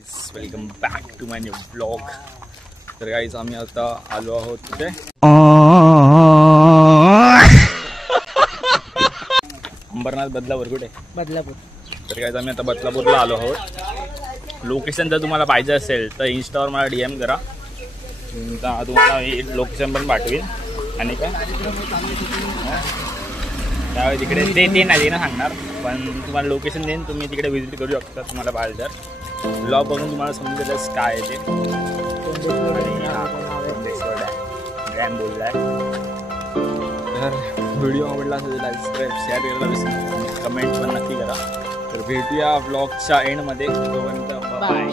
Guys welcome back to my new blog. तर guys आम्ही आता आलो आहोत कुठे अंबरनाथ बदलापूर कुठे बदलापूर। तर गाइस आम्ही आता बदलापूरला आलो आहोत। लोकेशन जर तुम्हाला पाहिजे असेल तर इंस्टावर मला DM करा, तुम्हाला लोकेशन पण पाठवीन। आणि काय त्यावेळी तिकडे ते नाही ना सांगणार, पण तुम्हाला लोकेशन देईन, तुम्ही तिकडे व्हिजिट करू शकता तुम्हाला पाहिजे तर। ब्लॉग बघून तुम्हाला समजेलच काय आहे ते। डॅम बोललाय। तर व्हिडिओ आवडला असेल तर सबस्क्राईब शेअर करायला विसरू नका, कमेंट पण नक्की करा। तर भेटूया ब्लॉगच्या एंडमध्ये, तोपर्यंत बाय।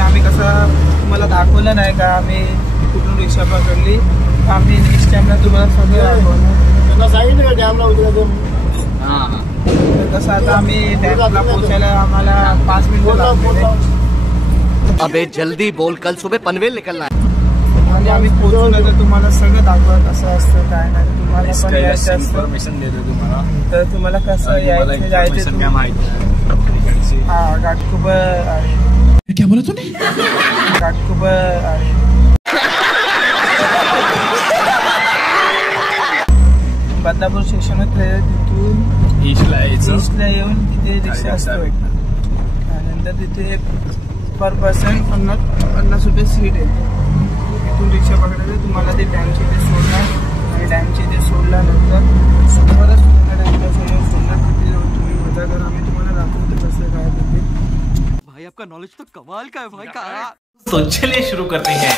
आम्ही कसं तुम्हाला दाखवलं नाही का, आम्ही कुठून रिक्षा पकडली, आम्ही नेक्स्ट टाइमला तुम्हाला सगळं दाखवलं। तसं आता आम्ही डॅमला पोहोचायला आम्हाला 5 मिनिटं लागले। अबे जल्दी बोल, कल सुबह पनवेल निकलना है। म्हणजे आम्ही पोहोचलो तर तुम्हाला सगळं दाखवत कसं असतं काय नाही, तुम्हाला पण यायचं असतं, इन्फॉर्मेशन देतो तुम्हाला। तर तुम्हाला कसं यायचं जायचं हा घाटकोपर आहे। क्या बोला तूने? घाटकोपर आहे। बदलापूर स्टेशन तिथून ईस्टला येऊन तिथे रिक्षा असतो, नंतर तिथे पर पर्सन 50 रुपये सीट आहे। तिथून रिक्षा पकडायला तुम्हाला ते डॅमच्या इथे सोडणार, आणि डॅमच्या इथे सोडल्यानंतर समोरच तुम्हाला डॅमच्या समोर सोडणार, तिथे जाऊन तुम्ही मजा करा। आम्ही तुम्हाला दाखवतो कसं काय तिथे। भाई आपका नॉलेज तो कमाल का है भाई का। तो चलिए शुरू करते हैं।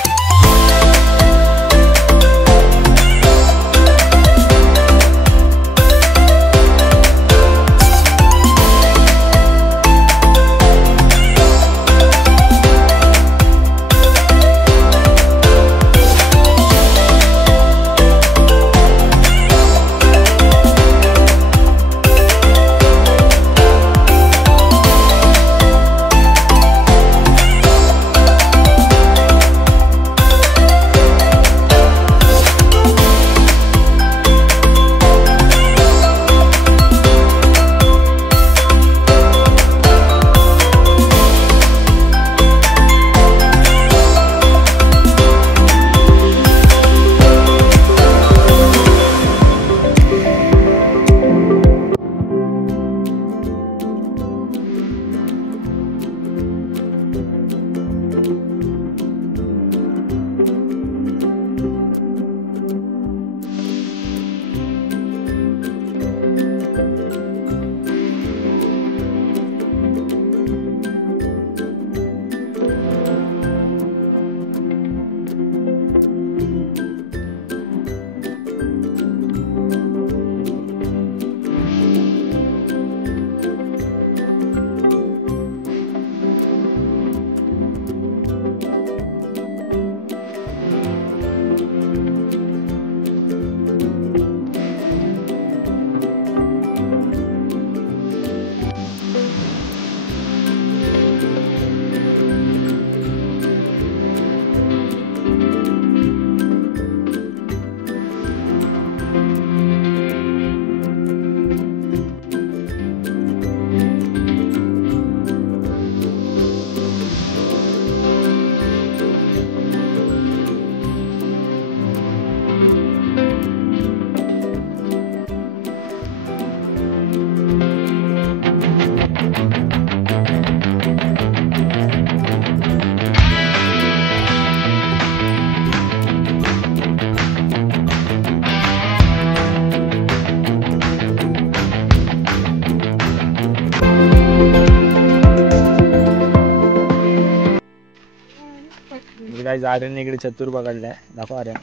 गाईज आर्यन इकडे चतुर पकडलाय. दाखव आर्यन.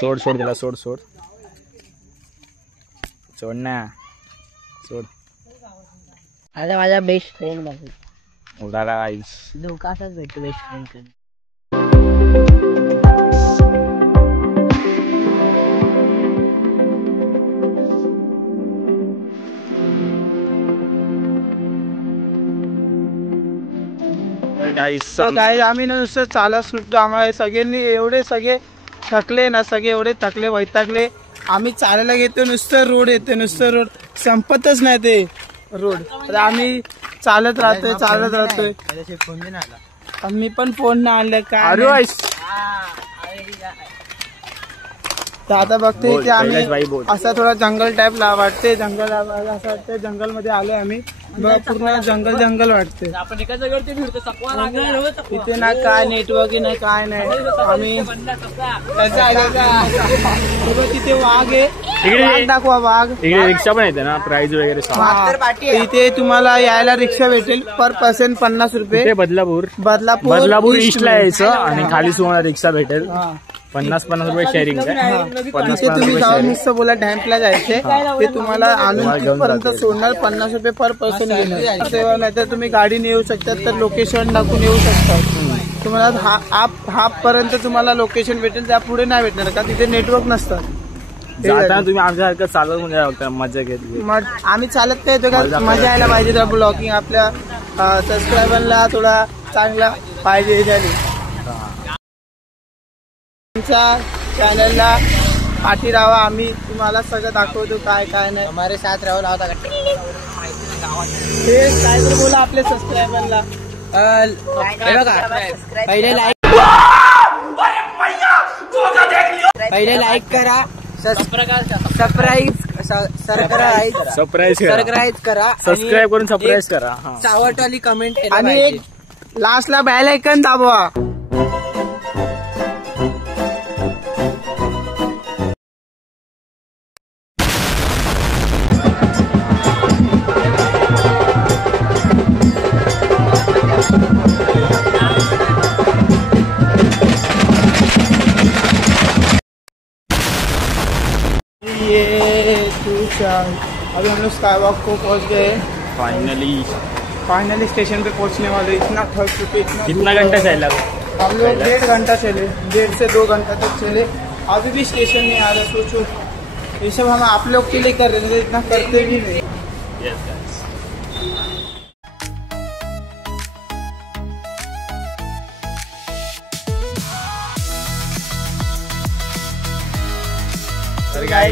सोड सोड त्याला सोड सोड सोड ना सोड. आता माझा बेस्ट फ्रेंड उडाला गाईज. धोका असाच भेटतो बेस्ट फ्रेंड कडे. काय आम्ही ना नुसतं चालत सुटतो. आम्हाला सगळ्यांनी एवढे सगळे थकले ना, सगळे एवढे थकले वैतागले. आम्ही चालायला घेतो नुसतं रोड येते, नुसतं रोड संपतच नाही ते रोड. तर आम्ही चालत राहतोय. आम्ही पण फोन नाही आणलं काय. तर आता बघते की आम्ही असा थोडा जंगल टाइप वाटते. जंगल असं वाटतं जंगल मध्ये आलोय आम्ही. पूर्ण जंगल वाटते. तिथे ना काय नेटवर्क नाही काय नाही. आम्ही तिथे वाघ आहे. वाघ दाखवा वाघ. इकडे रिक्षा पण येते ना. प्राइस वगैरे इथे तुम्हाला यायला रिक्षा भेटेल पर पर्सन 50 रुपये. बदलापूर ईस्टला यायचं आणि खाली तुम्हाला रिक्षा भेटेल 50 रुपये शेअरिंग. तिथे तुम्ही जाऊन नुसतं बोला डॅम्पला जायचे. ते तुम्हाला आणून तिथपर्यंत सोडणार. 50 रुपये पर पर्सन घेणार. तेव्हा नाहीतर तुम्ही गाडीने येऊ शकतात. तर लोकेशन टाकून येऊ शकतात. तुम्हाला हाफ पर्यंत तुम्हाला लोकेशन भेटेल. त्या पुढे नाही भेटणार का तिथे नेटवर्क नसतात. जाताना तुम्ही आमच्यासारखं चालत म्हणजे मजा घेतली. आम्ही चालत काय येतो का मजा यायला पाहिजे. तर ब्लॉगिंग आपल्या सबस्क्रायबरला थोडा चांगला पाहिजे झाली. चॅनलला पाठी राहा. आम्ही तुम्हाला सगळं दाखवतो काय काय नाही. हमारे साथ राहुल होता हे काय तर बोला आपल्या सबस्क्रायबरला. पहिले लाईक करा. सबस्क्राईब करा. सबस्क्राईब करून सरप्राईज करा. चावटवाली कमेंट आणि एक लास्टला बेल आयकॉन दाबवा. अभी हम लोग स्काई वॉक को पहुंच गए. फाइनली स्टेशन पे पहुंचने वाले. इतना थक चुके. कितना घंटा चला? हम लोग 1.5 घंटा चले. 1.5 से 2 घंटा तक चले. अभी भी स्टेशन नहीं आ रहा. सोचो ये सब हम आप लोग के लिए कर रहे थे. इतना करते भी नहीं.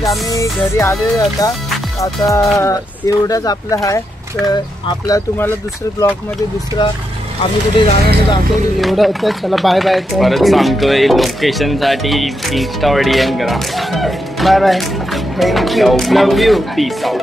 आम्ही घरी आलेलो आता एवढंच आपलं आहे. तर आपला तुम्हाला दुसऱ्या ब्लॉग मध्ये दुसरा आम्ही कुठे जाणार दाखवतो. एवढं होतं. चला बाय बाय. परत सांगतोय लोकेशन साठी इंस्टावर DM करा. Bye bye. Thank you. Love you. Peace out.